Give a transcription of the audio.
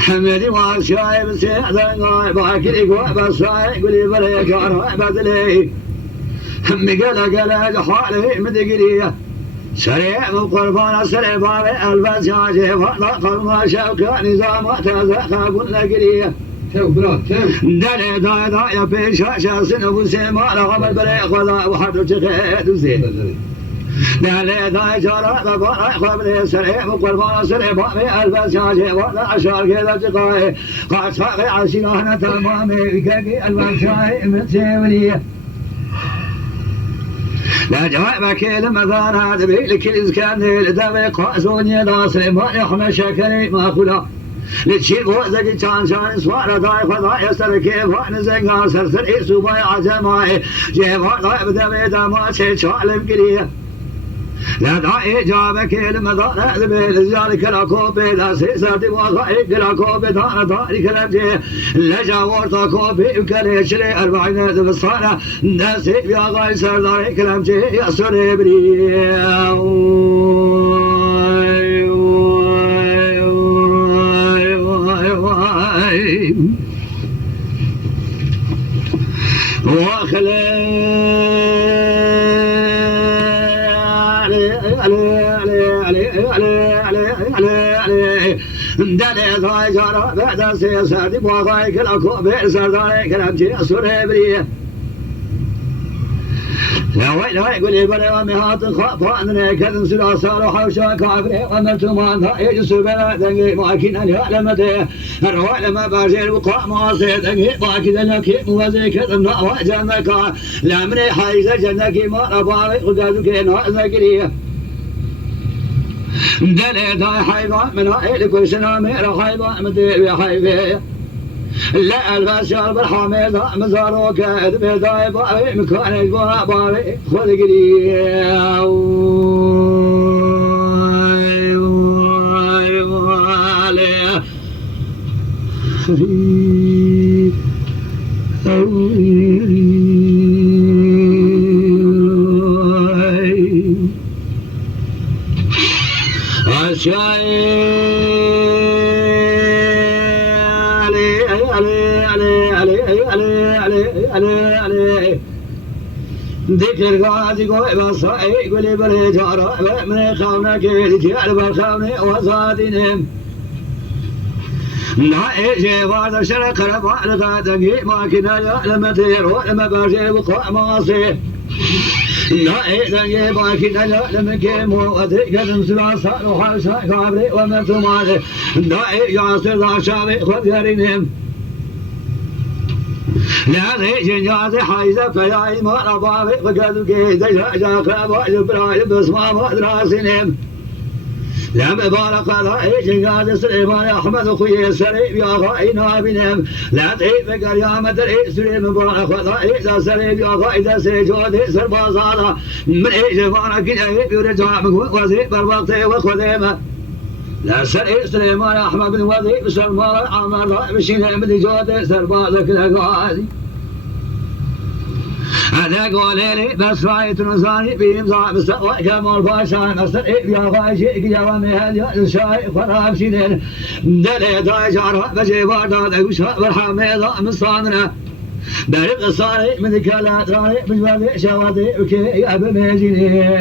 حمدي وشايب سيدنا باكري وبصاي قولي بريك عبد لي همي قال حالي مدقريه سريع مقربان سريع بابي البساجي فضق ما شوكا نظام تزخا قلنا قريه دلي دا يا بيشا شاسن ابو سيما رغم البريق ولا وحد تخيد زين دلي دا جرى بابا قبل سريع مقربان سريع بابي البساجي ولا اشار كذا تقاي قد ساقي عشينا تمامي كاكي البساجي من سيوليه لا جواب كيل مذان هذا بيلك إذكان الدبي قاسون يناصر ما يحمى شكري ما خلا لتشيل وزق كان سوار داي خدا يسر كيف نزق عصر سر سوبا عجماي جيب هذا بدبي دما شالم قريه لا داعي جابك المذان هذا بيلك الكوبي لا سيساتي وغاي الكوبي دانا داري كلامجي لجا ورطا كوبي وكليشري 40 بالصالة ناسي يا غاي سرداري كلامجي يا سوري بري دلي ضاي جرى بعد سيسار دي بوضاي كلا كوبي سرداري كلامجي سوري بريه لا ويل يقول لي بلا ومهات خاطئني كذن سلاسل وحوشا كافري ومرتمان ضاي سبلا دنجي ماكين الهلمتي الروال ما باجر وقع ماصي دنجي باكي دلكي موزي كذن واجا مكا لامني حيزة جنكي ما رباوي وقادو كينا ذكريه دلي داي حيبا من هاي كل سنة ميرا حيبا مدير يا حيبي لا البشر بالحميد مزارو كاد بداي باي مكان باي خذ قريه ذكر قاعد يقول بصاي يقول بري جارة من خاونك رجال بالخاوني وصادنهم لا إيجي وارد شرق رفع لغادقي ما كنا يعلم تيرو لما برجي وقع ماصي لا إيجي ما كنا يعلم كيمو وذكر سلاسة وحاشا كابري ومن ثماني لا إيجي عصر ذا شابي خذيرينهم لا ذي جنازة حيزة فياي ما ربابي فقدوا كيدا جاء خابا جبرايل بس ما مدراسنهم لا مبارك هذا جنازة سليمان أحمد أخوي سريب يا غاينا بنهم لا ذي فقر يا مدري سليم مبارك هذا إذا سريب يا غايدا سيجود سربازانا من إجفانا كنا يرجع وزيب الوقت وخذيمه لا سريب سليمان أحمد بن وزيب سلمان عمر مشينا من جود سربازك لقاضي هذا قولي لي بس رايت نصاني بيمزع بستوى كمال باشا مسرئ يا غايشيك يا ومهل يا الشايف فرام شنين دلي داي جارة بجي بارداد اقوشها برحميضة مصاننا بريق الصاري من كالات راني بجوالي شوادي وكي بميجيني